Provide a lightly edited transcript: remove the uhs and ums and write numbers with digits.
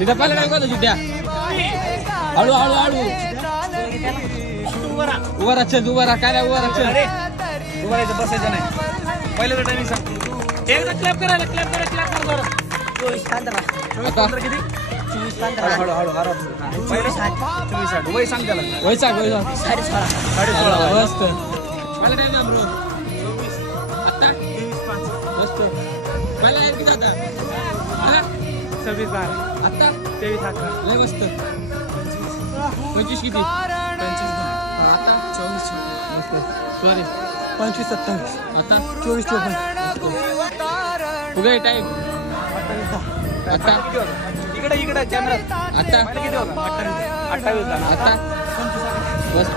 तिथं पहिला काय करतो द्या हळू हळू हळू उभा राहा चल उभा राहा काय नाही उभा राहा चल उभा राहायचं बसायचं नाही पहिल्याचा टायमिंग सांग एकदा क्लॅप करा क्लॅप करा 24 किती 24 हळू हळू हळू पहिलं 24 वय सांग त्याला वय सांग 16.5 मस्त पहिला टाइम ना ब्रो 24 आता 23.5 मस्त पहिला किती जाता 26.12 आता 23.11 लय मस्त 25 किती 25 आता 24 सॉरी 25.27 आता 24.54 उगा टाइम आता इकडे कॅमेरा आता किती होता 28 आता बस